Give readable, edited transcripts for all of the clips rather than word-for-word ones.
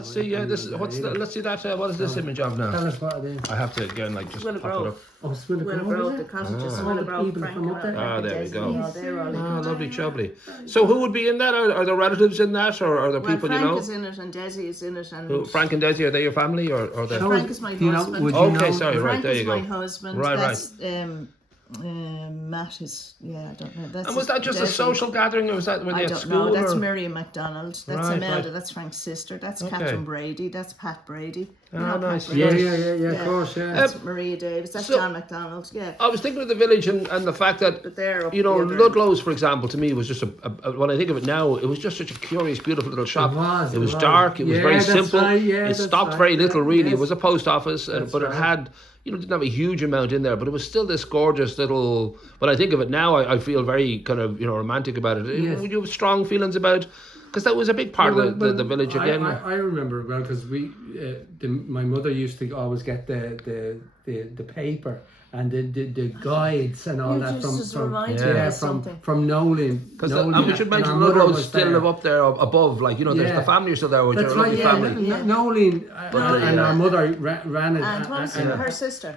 Let's see, this is, let's see that, what is this image of now? Tell us what it is. I have to, again, like, just pop it up. Oh, Willowgrove, the cottages, Willowgrove, people from up there. Ah, there we go. Oh, Lovely, jubbly. So who would be in that? Are there relatives in that, or are there people Frank you know? is in it and Desi is in it. And Frank and Desi, are they your family, or they? Frank is my husband. Okay, sorry, right, Frank there you is go. my husband. Right, That's, Matt is, I don't know. That's and was that just a social gathering, or was that when they I at don't school? know. That's or? Miriam McDonald. That's Right, Imelda. right. That's Frank's sister. That's Okay. Catherine Brady. That's Pat Brady. Oh, Pat nice. Brady. Yeah, of course, yeah. That's Maria Davis. That's so- John McDonald. Yeah. I was thinking of the village and the fact that, But they're up you know, the other- Ludlow's, for example, to me was just when I think of it now, it was just such a curious, beautiful little shop. It was dark, it was very that's simple. right, yeah, it that's stopped right, very yeah, little, really. yes. It was a post office, but it had, you know, didn't have a huge amount in there, but it was still this gorgeous little. When I think of it now, I feel very kind of, you know, romantic about it. Yes. Would you have strong feelings about? Because that was a big part of the village again. I remember well because my mother used to always get the paper and the guides and all that from Nolan. Because and we should mention Ludlow's still live up there above, like, you know, there's the family still there, which are a lovely family. Nolan and our mother ran it. And what was her sister?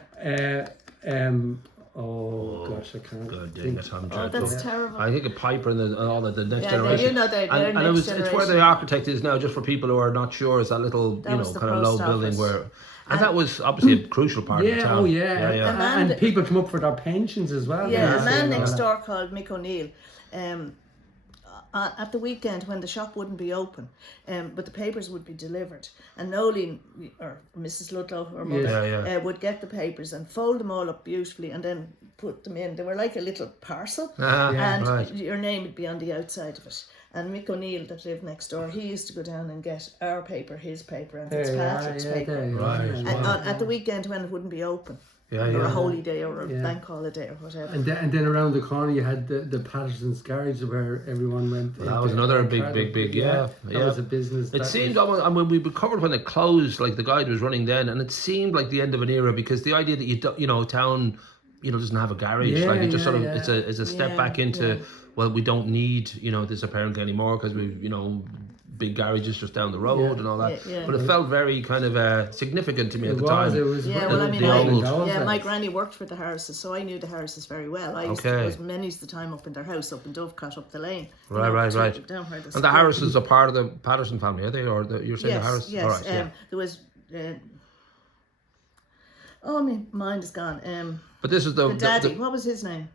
Oh gosh, I can't. God dang it, I'm Oh, that's terrible. I think a Piper and all the next Yeah, generation. you know they're and next it's where generation. the architect is now, just for people who are not sure, is that little, That you was know, the kind of low post building office. where. And that was obviously a crucial part of the town. And people come up for their pensions as well. Yeah, a man next door called Mick O'Neill. At the weekend when the shop wouldn't be open, but the papers would be delivered, and Nolene or Mrs. Ludlow, her mother, would get the papers and fold them all up beautifully and then put them in. They were like a little parcel, and your name would be on the outside of it. And Mick O'Neill, that lived next door, he used to go down and get our paper, his paper, and Fitzpatrick's paper. At the weekend when it wouldn't be open. Or a holy day or a bank holiday or whatever. And then around the corner you had the Patterson's garage where everyone went. That was another big. That was a business. It seemed almost, I mean, we covered when it closed, like the guide was running then, and it seemed like the end of an era, because the idea that you know, town, you know, doesn't have a garage, like it just sort of it's a step back into well, we don't need, you know, this apparently anymore because we, you know, big garages just down the road and all that. But it felt very kind of significant to me at the time. It was. My granny worked for the Harrises, so I knew the Harrises very well. I used to go many's the time up in their house up in Dovecot up the lane. Right. Down where And the Harrises are part of the Patterson family, are they? Or you're saying the Harrises? Yes, all right, there was. My mind is gone. But this is the daddy. What was his name?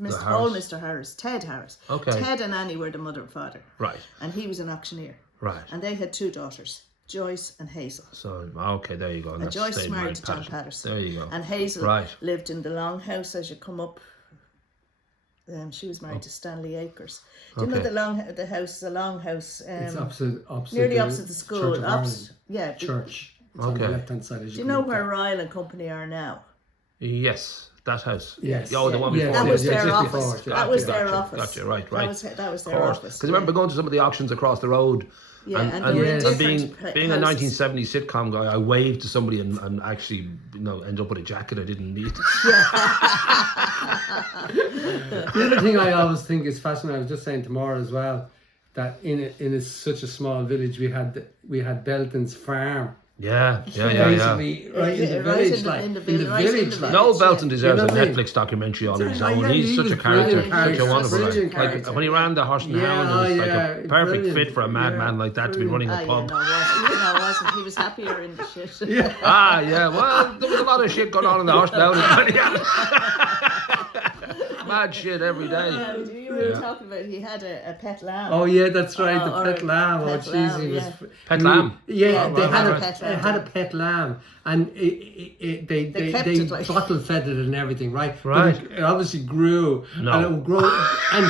Mr. Harris, Ted Harris. Okay. Ted and Annie were the mother and father. Right. And he was an auctioneer. Right. And they had two daughters, Joyce and Hazel. So, okay, there you go. And Joyce was married to John Patterson. There you go. And Hazel lived in the long house as you come up. She was married to Stanley Akers. Do you know the house is a long house? It's opposite nearly opposite the school. Church. It's on the left-hand side. Do you know where Ryle and Company are now? Yes. That house. Yes. Oh, the one before. That was their office. That was their office. Gotcha. Right. That was their office. Because I remember going to some of the auctions across the road. And being a 1970s sitcom guy, I waved to somebody and actually, you know, ended up with a jacket I didn't need. The other thing I always think is fascinating, I was just saying to Maura as well, that in such a small village we had Belton's farm. Basically, right in the village, in the village. Noel Belton deserves a Netflix documentary on his own. He's such a character, such a wonderful like when he ran the Horse and Hound, it was like a perfect fit for a madman like that to be running a pub. No, it wasn't. He was happier in the shit. Well, there was a lot of shit going on in the Horse and Hound. Mad shit every day. You were talking about he had a pet lamb. Oh yeah, that's right, the pet lamb. Pet lamb. Yeah, they had a pet lamb, and they bottle fed it and everything, right? Right. But it obviously grew, and it would grow, and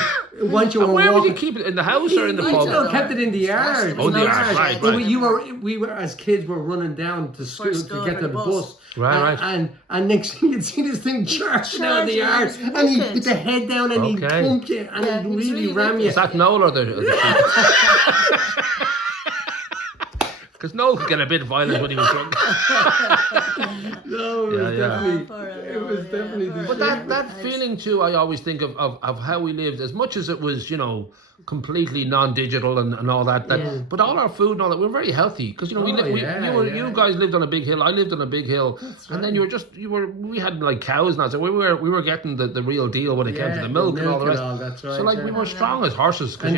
once you were where walking, would you keep it, in the house or in the pub? No, kept it in the yard. Oh, the yard, right. We were as kids were running down to school to get to the bus. Right. And next thing you'd see this thing charging out of the yard, and he put the head down and he pumped you, and he really ram you. Is that Noel or the because Noel could get a bit violent when he was drunk. No, it was definitely. But that feeling too, I always think of how we lived. As much as it was, you know, completely non-digital and all that. But all our food and all that, we were very healthy because you guys lived on a big hill. I lived on a big hill, and then we had like cows now, so we were getting the real deal when it came to the milk and all the rest. That's right, so like we were strong as horses because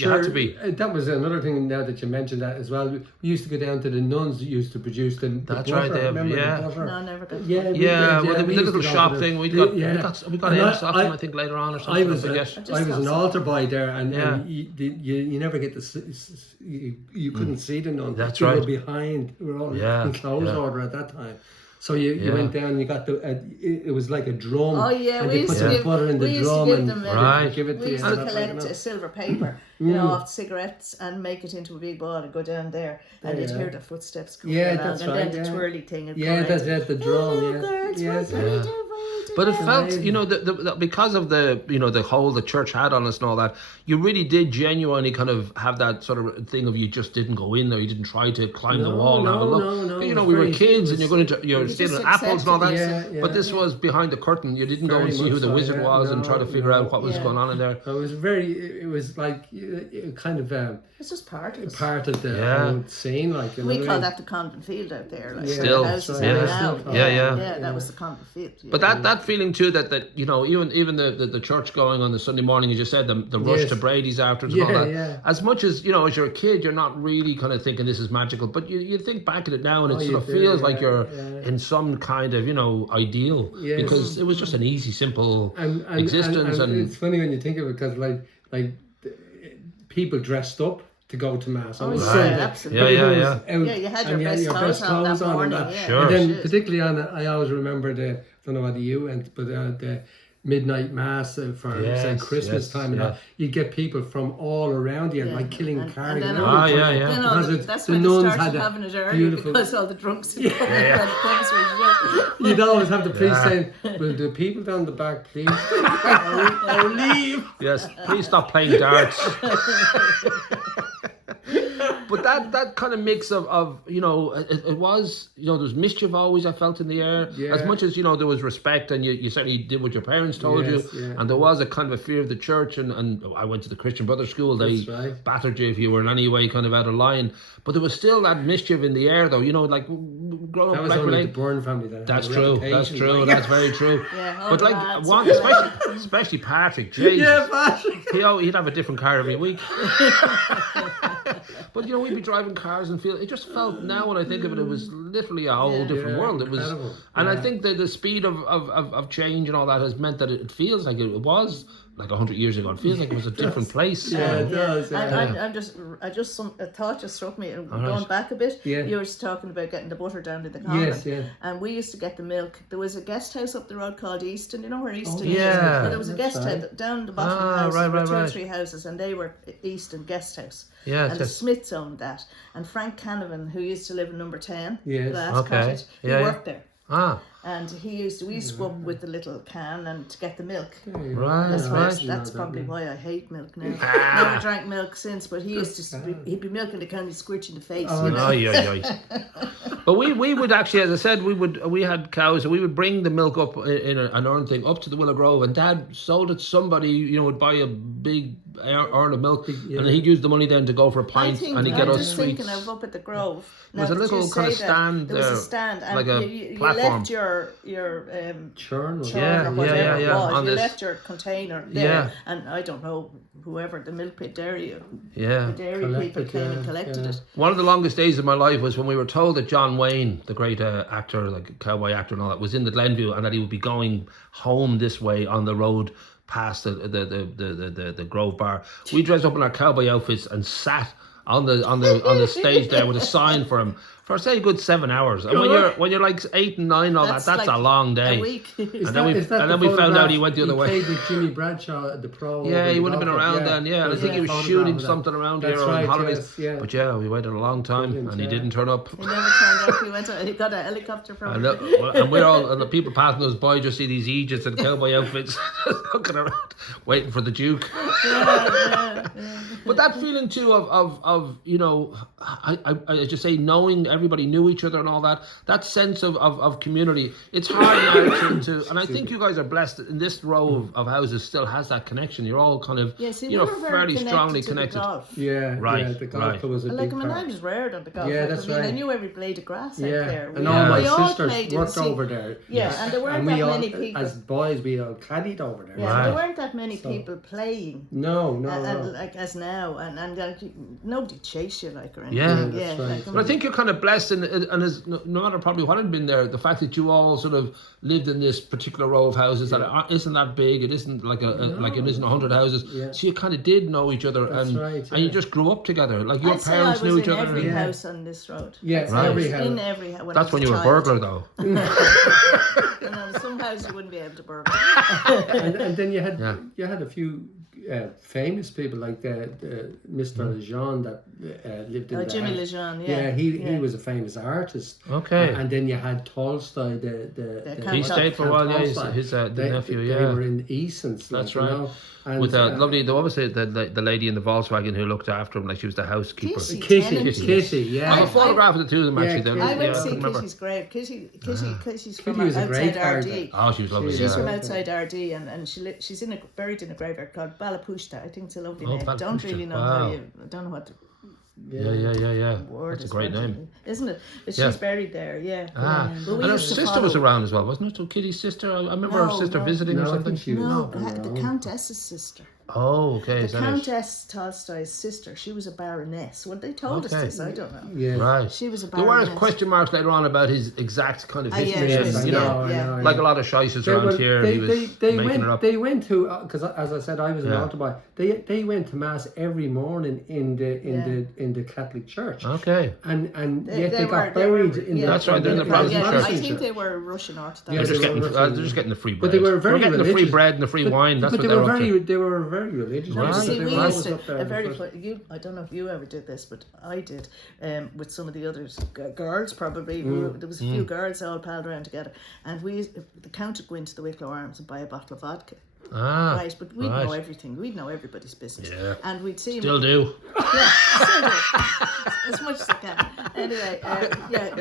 you had to be. That was another thing now that you mentioned that as well. We used to go down to the nuns that used to produce the That's butter. right, Dave. Remember the butter? No, never got Well, the little shop thing we got eggs off them, I think later on or something. I was an altar boy there, and you never get you couldn't see the nuns. That's we right. were behind. We were all in closed order at that time. So you went down, you got it was like a drum. Oh yeah, and we you used put to the give butter in the drum and give it to we you. used to collect a silver paper, off cigarettes and make it into a big ball and go down there, and you'd hear the footsteps coming along, that's and right, then the twirly thing. That's the drum. But it felt, because of the hold the church had on us and all that, you really did genuinely kind of have that sort of thing of you just didn't go in there, you didn't try to climb the wall and have a look. We were kids and you're stealing apples and all that. But this was behind the curtain. You didn't go and see who the wizard was and try to figure out what was going on in there. It was like kind of it's just part of the whole scene. Like we call that the convent field out there. Like still, the houses now. That was the convent field. But that feeling too that even the church going on the Sunday morning, as you said, the rush to Brady's afterwards and all that. As much as as you're a kid, you're not really kind of thinking this is magical, but you think back at it now and it sort of feels like you're in some kind of ideal because it was just an easy, simple existence. And it's funny when you think of it because like people dressed up to go to mass on Sunday. Absolutely. You had your best clothes on that morning. Sure. And then particularly I always remember I don't know whether you went, but the midnight mass for say Christmas time and you get people from all around you like killing cards. That's when they started having it early because all the drunks in the pubs were You'd always have the priest saying, "Will the people down the back please leave?" Yes, please stop playing darts. But that kind of mix of it was there was mischief always I felt in the air as much as there was respect and you certainly did what your parents told you and there was a kind of a fear of the church and I went to the Christian Brothers School. They battered you if you were in any way kind of out of line, but there was still that mischief in the air though like growing up. That was only the Byrne family that that's true that's very true. But like one especially Patrick, Jesus, Patrick. He'd have a different car every week. But we'd be driving cars and it just felt now when I think of it, it was literally a whole different world. It was incredible. And I think that the speed of change and all that has meant that it feels like it was like 100 years ago. It feels like it was a different place. It does. A thought just struck me. Going back a bit, you were talking about getting the butter down to the convent. And we used to get the milk. There was a guest house up the road called Easton. You know where Easton is? But there was a guest house down the bottom of the house. There were two or three houses, and they were Easton guest house. And the Smiths owned that. And Frank Canavan, who used to live in number 10, Glass Cottage, he worked there. And we used to go up with the little can and to get the milk. That's probably why I hate milk now. Never drank milk since, but he used to he'd be milking the can and squirch in the face. But we would actually, as I said, we had cows, so we would bring the milk up in an urn thing up to the Willow Grove, and Dad sold it to somebody, would buy a big urn of milk, and he'd use the money then to go for a pint and he'd get us sweets. Thinking of up at the Grove. There was a little kind of stand there. There was a stand, and like a platform. You left your churn or whatever it was. You left your container there, and I don't know, whoever the milk pit dairy, the dairy people came and collected it. One of the longest days of my life was when we were told that John Wayne, the great actor, like a cowboy actor and all that, was in the Glenview and that he would be going home this way on the road past the Grove Bar. We dressed up in our cowboy outfits and sat on the stage there with a sign for him for say a good 7 hours. And when you're like 8 and 9 and all that's like a long day. A week. And then we found out he went the other way. He played with Jimmy Bradshaw at the Pro. Yeah, he would have been around then. Yeah, and I think he was shooting something around here on holidays. But we waited a long time and he didn't turn up. He never turned up. He got a helicopter from him. And we're all, and the people passing us by just see these Aegis and cowboy outfits looking around, waiting for the Duke. But that feeling too of I just say knowing everybody knew each other and all that. That sense of community. It's hard now to and I think you guys are blessed in this row of houses still has that connection. You're all kind of fairly strongly connected. Yeah, the golf club was a big I was reared on the golf. Yeah, that's right. I knew every blade of grass out there. And all my sisters worked over there. Yeah, and there weren't that many people. As boys, we all caddied over there. Yeah, there weren't that many people playing. No. Like as now, and nobody chased you like or anything. Yeah, that's right. But I think you're kind of blessed, and as no matter probably what had been there, the fact that you all sort of lived in this particular row of houses that isn't that big. It isn't like like it isn't 100 houses. Yeah. So you kind of did know each other, and you just grew up together. Like your parents knew each other. Every house on this road. Yeah, every house. In every house. That's when you were a burglar, though. Some houses you wouldn't be able to burgle. and then you had a few famous people like the Mr. Lejeune that lived in Jimmy Lejeune, he was a famous artist. Okay. And then you had Tolstoy, he stayed for a while, his nephew, They were in Easons. That's right. And with lovely, obviously the lady in the Volkswagen who looked after him, like she was the housekeeper. Kitty, yeah. I have a photograph of the two of them actually. I went to see Kitty's grave. Kitty's from outside RD. Oh, she was lovely. She's from outside RD, and she's buried in a graveyard called Balapushta. I think it's a lovely name. I don't really know I don't know what the That's a great name, isn't it? But she's buried there, and her sister was around as well, wasn't it? So Kitty's sister, I remember her sister visiting or something. The Countess's sister. Oh, okay. The Countess Tolstoy's sister. She was a baroness. Well, they told us this. I don't know. Yeah, right. She was a baroness. There were question marks later on about his exact kind of history. Like a lot of shices around here. They went to because as I said, I was an altar boy. They went to mass every morning in the Catholic Church. Okay. And yet they got buried in the. That's right. They're in the Protestant Church. I think they were Russian Orthodox. They're just getting the free bread. But they were very getting religious. the free bread and the free wine. That's what they were up to. They were very religious. Right. See, we used to, I don't know if you ever did this, but I did with some of the others, girls probably. There was a few girls all palled around together, and the count would go into the Wicklow Arms and buy a bottle of vodka. Right, but we'd know everything. We'd know everybody's business. Yeah. And we'd see him. Still do. Yeah, still do. As much as I can. Anyway,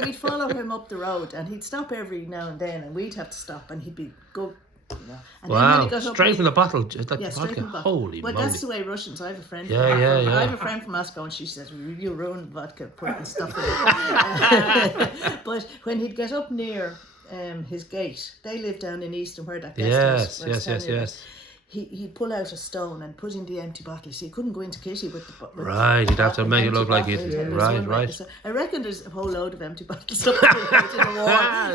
we'd follow him up the road, and he'd stop every now and then, and we'd have to stop, and he'd be go. And wow! Straight from the bottle, like vodka. Holy moly! That's the way Russians. I have a friend. Yeah. I have a friend from Moscow, and she says, "You ruined vodka, putting stuff in it." But when he'd get up near his gate, they lived down in Easton where that guest house. Yes. He'd pull out a stone and put in the empty bottle. So he couldn't go into Kitty with the right. You'd have to make it look like it. Right. So I reckon there's a whole load of empty bottles up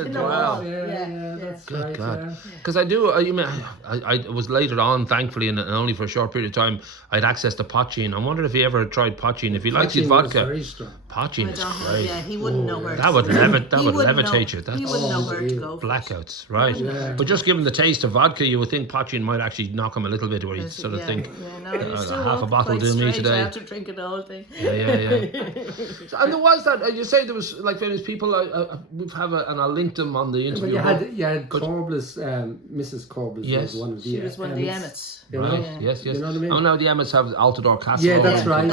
in the wall. Yeah, that's good right. God. Because I do. I was later on, thankfully, and only for a short period of time, I'd access to Potchine. I wondered if he ever tried Potchine. If he liked his vodka, Potchine is great. Yeah, he wouldn't know where. That would levitate you. He wouldn't know where to go. Blackouts, right? Yeah. But just given the taste of vodka, you would think Potchine might actually knock him a little bit, where you sort of think half a bottle do me today. After drinking the whole thing. Yeah. And there was that. You say there was like famous people. We have and I linked them on the interview. You had Corbliss, Mrs. Corbliss was one of the. She was one of the Emmets. Right. Yes. You know what I mean? Oh, now the Emmets have Altadore Castle. Yeah, that's right.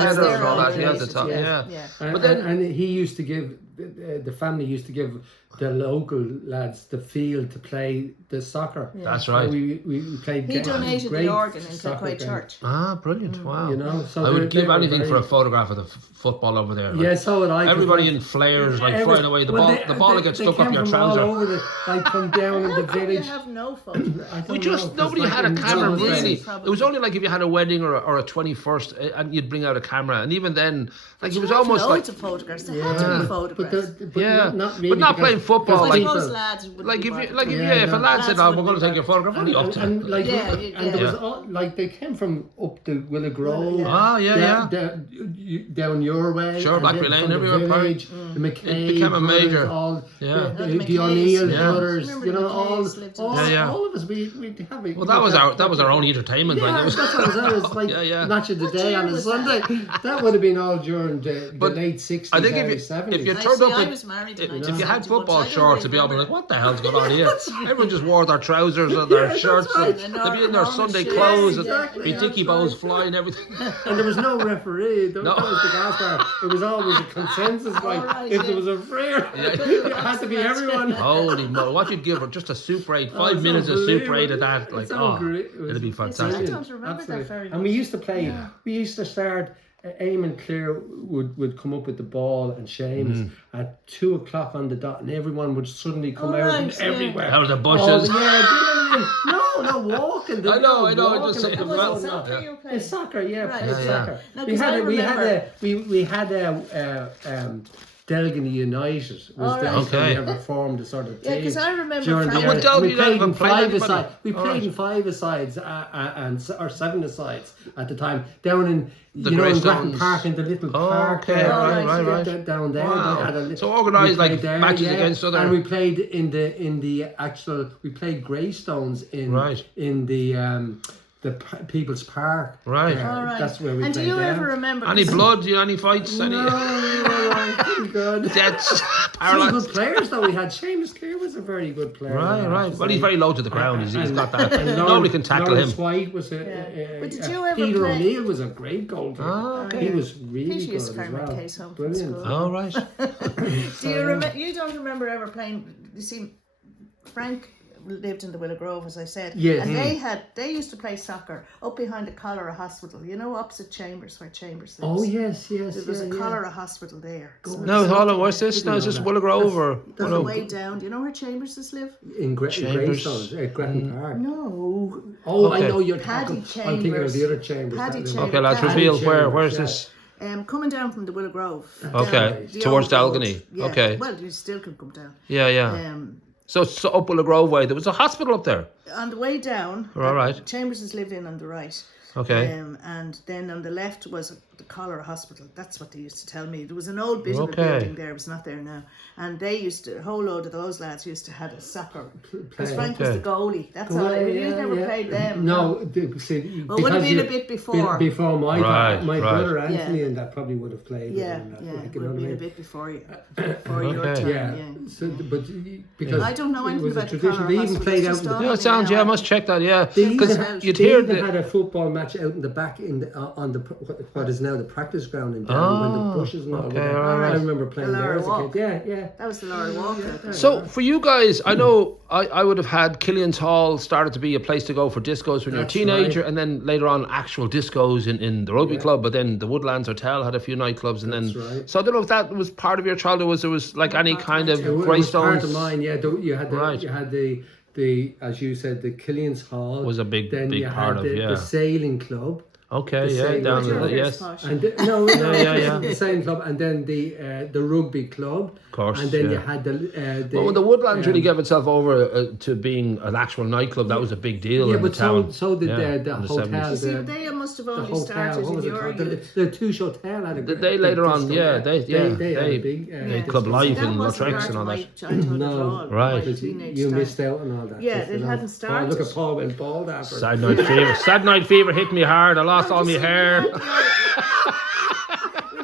But then, and he used to give the family used to give the local lads the field to play the soccer. Yeah. That's right. We played. He donated the organ in Kilcoy Church. Ah, brilliant! Wow. You know, so I would give anything for a photograph of the football over there. Yeah, so would I. Everybody in flares, like flying away. The ball gets stuck up your trouser. All over come down in the village. You have no photograph. Nobody had a camera really. It was only like if you had a wedding or a 21st, and you'd bring out a camera, and even then, like it was almost like loads of photographs. There had to be photographs. But not playing football. Like if a lad said, "Oh, we're going to take your photograph," what are you up to? And there was all, like they came from up the Willow Grove. Down your way. Sure, Blackberry Lane, everywhere. Village, the McCabe. It became a major. The O'Neill brothers. You know, all of us. We'd have it. Well, that was our own entertainment. Yeah, that's what it was like. Match of the day on a Sunday. That would have been all during the late 60s, early 70s. If you turned up was married in if you had 1971, football so I don't shorts, it'd be all remember like, what the hell's going on here? Everyone just wore their trousers and their shirts. right. And they'd be in their Sunday clothes and be dicky bows flying, everything. And there was no referee. That No. was the gas bar. It was always a consensus. Like, right, if there was a free, it had to be everyone. Holy moly, what you'd give her, just a Super 8, 5 minutes of Super 8 at that. Like, it'd be I fantastic. don't remember that very much. And we used to play, we used to start, Eamon Clear would come up with the ball and Seamus at 2 o'clock on the dot, and everyone would suddenly come out right, from everywhere. Out of the bushes. Oh, yeah, do you know what I mean? No, walking. I know, I walking just up say- the well, road, soccer no. you played? It's soccer, yeah, Right. played Yeah, soccer. No, we 'cause I had a Delgany United was All the right. first time Okay. we ever formed a sort of Yeah, team. 'cause I remember during Frank- the Well, year. Delgany We played never in played anybody. five-a-side. We All played right. in five-a-sides or seven-a-sides at the time down in The in Greystones. Grattan Park, in the little park okay, there. right. Down there. Wow. They had a So organised, we like, played matches against other- And we played in the actual. We played Greystones in Right. in the People's Park. Right. there. All right. That's where we And do played you there. ever remember? Any blood, any fights, any Pretty good. deaths, Some good paralyzed? players though we had. Seamus Clear was a very good player. I have Right. to Well, say. he's very low to the ground. He's got that. And Nobody can tackle Lawrence him. White was But did you ever Peter play- O'Neill was a great goalkeeper. Oh, He okay. was really Pete good used as to carry my well. case home from Brilliant. school. Oh, right. Do you remember? You don't remember ever playing? You see, Frank lived in the Willow Grove, as I said. Yes. And they used to play soccer up behind the Cholera Hospital. You know, opposite Chambers, where Chambers lives. Oh yes. There was a cholera hospital there. So No, it's hold on. Where's this? No, is this Willow Grove or? on Willow- the way down. Do you know where Chamberses live? In Chambers. Greystones at Grattan Park. No. Oh, Okay. I know you're Paddy talking. I'm thinking of the other Chambers. Paddy that live- Chambers. Okay, lads, Paddy reveal Chambers, where's yeah. this? Coming down from the Willow Grove. Okay, Down the towards old road. Delgany. Yeah. Okay. Well, you still can come down. Yeah. So up Willow Grove way, there was a hospital up there. On the way down, All right. Chambers lived in on the right. Okay. And then on the left was the Cholera Hospital. That's what they used to tell me. There was an old bit of a Okay. building there. It was not there now. And they used to, a whole load of those lads used to have a soccer. Because Frank was the goalie. That's all. You never played them. No, see, Well, it would have because been a bit before. Before my Right, time, my right. brother Anthony Yeah. and that probably would have played. Yeah, with him, yeah. like, It you know would have what I been a mean? bit before your Okay. time. Yeah. Yeah. So, but because I don't know it anything was a about the tradition. Cholera They even Hospital, played it's out just in the all- Yeah, it sounds. Yeah, I must check that. Yeah, because you'd They hear even the. had a football match out in the back on the what is now the practice ground in Delgany when the bushes and all okay, that. all right. I remember playing The there as a Lara kid. Yeah. That was the Laura Walker. So for you guys, I know I would have had Killian's Hall started to be a place to go for discos when you're a That's teenager, right. and then later on actual discos in the rugby club. But then the Woodlands Hotel had a few nightclubs, and That's then right. so I don't know if that was part of your childhood. Was there was like any kind of It was part Greystones? of mine. Yeah, you had Right. the as you said the Killian's Hall Was a big Then you part had of, yeah. the sailing club. Okay, The yeah, same down was to the, your yes. And no, yeah. the same club, and then the rugby club, Of course, and then yeah. you had the. Well, when the Woodlands really gave itself over to being an actual nightclub, that was a big deal yeah, in the but town. so did the in hotel. 70s. See, they must have The only hotel, started what was in it your called? youth. The Touche Hotel had a They great later big on, disco, yeah, they had a big Yeah. Club See, Life that and wasn't Lautrec part and of all my that. childhood No, at all. right. My But teenage you time. missed out on all that. Yeah, Just, it you know. hadn't started. Oh, look at Paul went bald after. Sad night fever. Sad night fever hit me hard. I lost all my You see, hair. We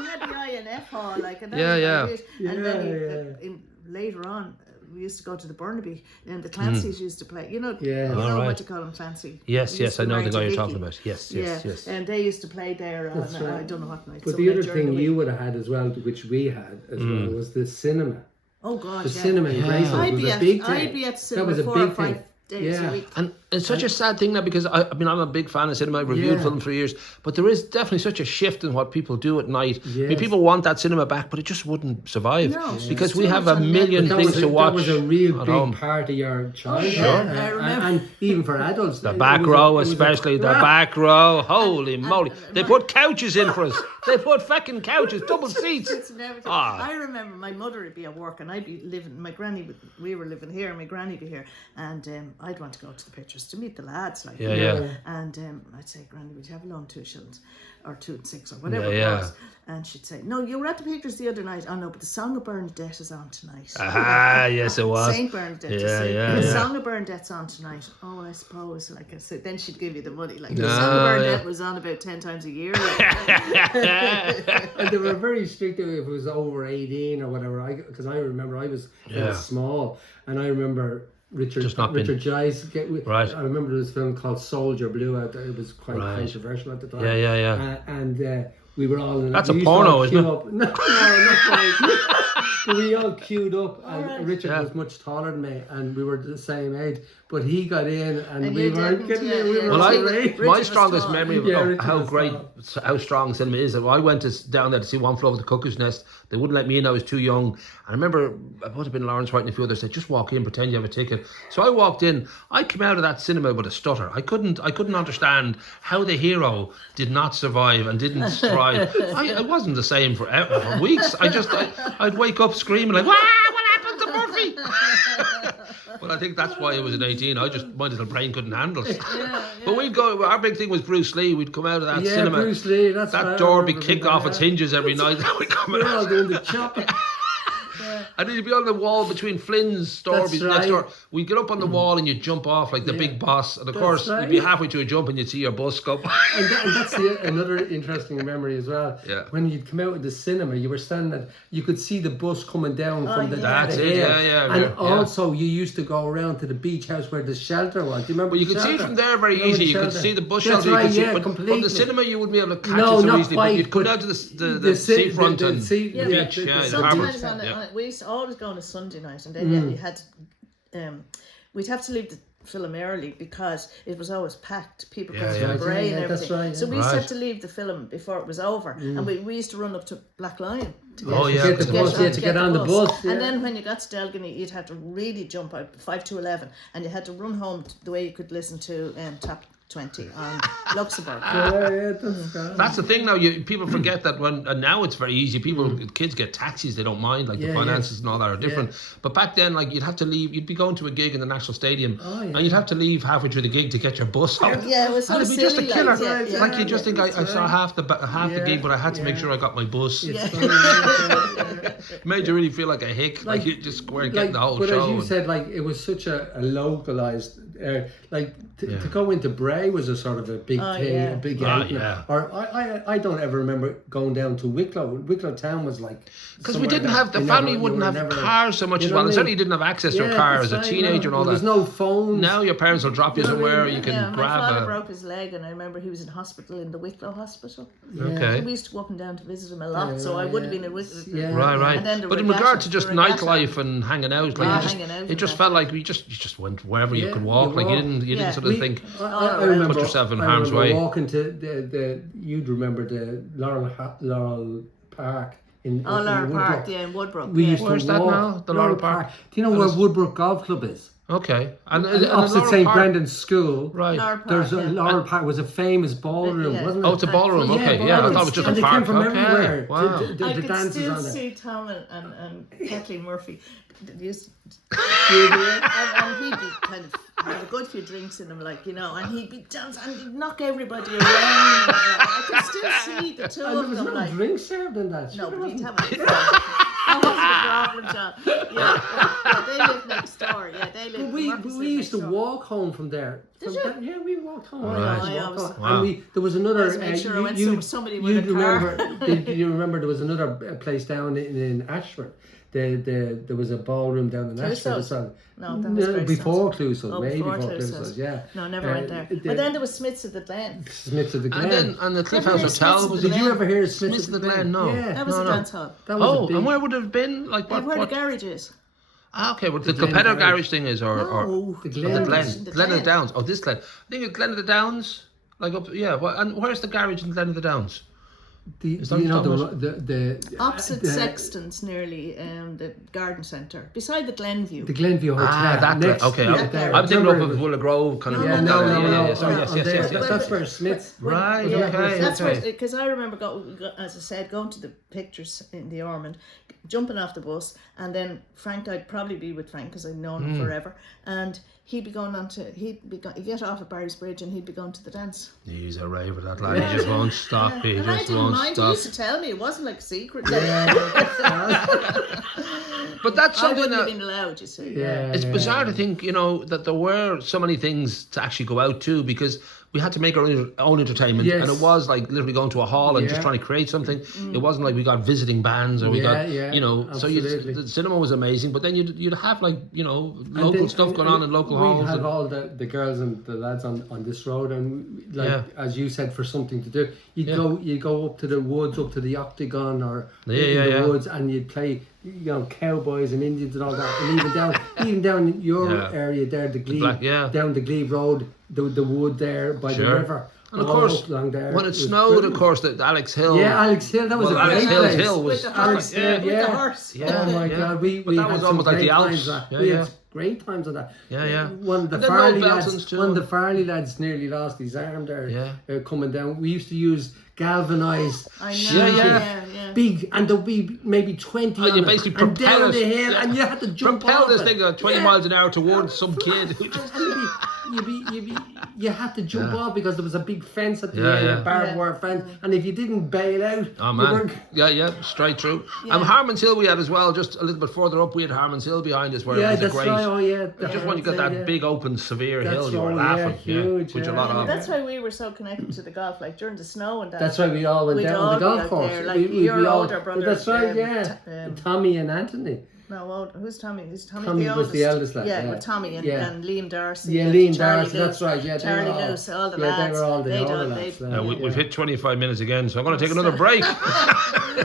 had the INF hall, like, and that Yeah, was about it. And then Yeah. later on, we used to go to the Burnaby, and the Clancy's used to play. You know, Yeah. you know Alright. what you call him, Clancy. Yes, He used I to know the marry guy you're Vicky. talking about. Yes. Yeah, and they used to play there on, That's right. I don't know what night. But some the night other during thing the you week. would have had as well, which we had as well, was the cinema. Oh God, The yeah. cinema in Greystones I'd was be a big at, thing. I'd be at That cinema was a 4 or big 5 thing. days Yeah. a week. And it's such a sad thing now because I mean I'm a big fan of cinema. I've reviewed Yeah. films for years, but there is definitely such a shift in what people do at night. I mean, Yes. people want that cinema back, but it just wouldn't survive No, because it's we too have much a on million That things was to watch. That was a real at big home. part of your childhood. Sure. I remember. And even for adults. The back row, especially the back row. Holy moly! They put couches in for us. They put fucking couches, double seats. It's and everything. Ah. I remember my mother would be at work and I'd be living. My granny, we were living here, and my granny would be here, and I'd want to go to the pictures. just to meet the lads, like. Yeah. And I'd say, Granny, would you have a loan 2 shillings? Or 2 and 6 or whatever it was. And she'd say, no, you were at the pictures the other night. Oh no, but the Song of Bernadette is on tonight. Yes it was. Saint Bernadette. The Song of Bernadette's on tonight. Oh, I suppose. Like I said, then she'd give you the money. Like the Song of Bernadette was on about 10 times a year. And they were very strict if it was over 18 or whatever. Because I remember I was small, and I remember Richard Gies. Right. I remember there was a film called Soldier Blue out there. It was quite controversial at the time. And we were all in. That's a porno, isn't it? No, not quite. But we all queued up, and Richard was much taller than me, and we were the same age. But he got in, and we weren't getting in. My strongest memory of how strong cinema is. I went down there to see One Flew Over the Cuckoo's Nest. They wouldn't let me in. I was too young. And I remember it would have been Lawrence White and a few others said, "Just walk in, pretend you have a ticket." So I walked in. I came out of that cinema with a stutter. I couldn't understand how the hero did not survive and didn't strive. I wasn't the same for weeks. I'd wake up screaming like, "What happened to Murphy?" But I think that's why it was at 18. My little brain couldn't handle it. But we'd go. Our big thing was Bruce Lee. We'd come out of that cinema. Bruce Lee. That door would be kicked off its hinges every night. We'd come We're all doing the chopping. And then you'd be on the wall between Flynn's store next door. We'd get up on the wall and you'd jump off like the big boss. And of course, you'd be halfway to a jump and you'd see your bus go. And that's another interesting memory as well. Yeah. When you'd come out of the cinema, you were standing there, you could see the bus coming down from the That's it, yeah. And also, you used to go around to the beach house where the shelter was. Do you remember? Well, you could see it from there very easy. You could see the bus That's shelter. Right, but completely. From the cinema, you wouldn't be able to catch it so easily. But you'd come down to the seafront and the beach, the harbour. We used to always go on a Sunday night, and then you had we'd have to leave the film early because it was always packed. People come from Bray and everything. That's right, so we used to have to leave the film before it was over, and we used to run up to Black Lion to get on the bus. And then when you got to Delgany, you'd have to really jump out 5 to 11, and you had to run home the way you could listen to Top 20 on Luxembourg. That's the thing now. People forget that now it's very easy. Kids get taxis, they don't mind. Like the finances and all that are different. But back then, like you'd have to leave. You'd be going to a gig in the National Stadium, and you'd have to leave halfway through the gig to get your bus home. Yeah, it was sort of silly, just a killer. Like you just think I saw half the gig, but I had to make sure I got my bus. It made you really feel like a hick, like you just weren't getting the whole show. But as you said, like it was such a localized. To go into Bray was a sort of a big thing, a big outlet. Or I don't ever remember going down to Wicklow. Wicklow town was like because we didn't have the family wouldn't have cars so much as well. And certainly you didn't have access to a car as a teenager and all that. There was no phone. Now your parents will drop you somewhere. You can grab. My father broke his leg, and I remember he was in hospital in the Wicklow hospital. Okay. So we used to go up and down to visit him a lot. So I would have been in Wicklow. Right. But in regard to just nightlife and hanging out, like it just felt like you just went wherever you could walk. Like you didn't sort of think. I remember, put yourself in harm's way. Walking to you'd remember the Laurel Park in Laurel Park, in Woodbrook. Where's that now? The Laurel Park. Do you know where Woodbrook Golf Club is? Okay, and opposite St. Brendan's School, right? There's a Laurel Park was a famous ballroom, wasn't it? Oh, it's a ballroom. Okay, I thought it was just a park. And they came from everywhere. Wow. I could still see Tom and Kathleen Murphy. And he'd be kind of have a good few drinks in him, like and he'd be dancing and he'd knock everybody around. I could still see the two of them. There was no drinks served in that. No, but he'd have a that was the problem, John. Yeah, they live next door. Yeah, they live. We used to walk home from there. Did you? Yeah, we walked home. Wow. And there was another. Make sure I went somebody with a car. You remember there was another place down in Ashford. There was a ballroom down in Ashford. No, that was before Clouseau, maybe before Clouseau. Yeah. No, never went there. But then there was Smiths of the Glen. Smiths of the Glen. And the Cliff House Hotel. Did you ever hear of Smiths of the Glen? No. Yeah, that was a dance hall. And where would it have been? Like what? Where the garage is. Okay, well, the Capetto garage thing is, or the Glen of the Downs. Oh, this Glen. I think it's Glen of the Downs. Like and where's the garage in Glen of the Downs? the opposite Sexton's, nearly the garden centre, beside the Glenview. The Glenview Hotel. Okay. I'm thinking of Willow Grove, kind of. No. Yes. That's where Smith's. Right. Okay. That's where, because I remember, as I said, going to the pictures in the Ormond, jumping off the bus, and then Frank, I'd probably be with Frank because I'd known him forever, and he'd get off at Barry's Bridge and he'd be going to the dance. He's a raver, that lad. He just won't stop. He and just I won't mind. stop. He used to tell me, it wasn't like a secret. But that's something I wouldn't have that been allowed, you see. it's bizarre to think, that there were so many things to actually go out to, because we had to make our own entertainment, and it was like literally going to a hall and just trying to create something. It wasn't like we got visiting bands or we got, so the cinema was amazing, but then you'd have like, local stuff going on in local halls. We'd have all the girls and the lads on this road, and as you said, for something to do, you'd go up to the woods, up to the Octagon or in the woods, and you'd play, cowboys and Indians and all that, and even down your area there, the Glebe, down the Glebe Road, the wood there by the river. And of course, when it snowed, of course, the Alex Hill. Yeah, Alex Hill, that was a great Alex place. Hill was with the horse. with the horse. Oh my God, we that had was some almost like great the Alps. times. We had great times of that. One of the And then Farley Lord lads, Belson's too. one of the Farley lads nearly lost his arm there. Coming down, we used to use galvanised big, and there'll be maybe 20 you on basically it, and down propel the it. hill, and you had to jump Propel off this it. thing at 20 miles an hour towards some kid. You had to jump off because there was a big fence at the end, a barbed wire fence, and if you didn't bail out, you weren't... straight through. Harmon's Hill we had as well, just a little bit further up. We had Harmon's Hill behind us, where it was a great. Just when you got that big open severe hill, you were laughing. Huge, which a lot of. That's why we were so connected to the golf, like during the snow and that. That's why we all went down on the golf course. There, like your older brother. That's right, Tommy and Anthony. No, who's Tommy? Is Tommy Tommy the oldest? was the eldest lad. Yeah, with Tommy and Liam Darcy. Yeah, Liam Darcy, that's right. Yeah, Charlie Lewis, all the lads. They were all the lads. We've hit 25 minutes again, so I'm going to take another break.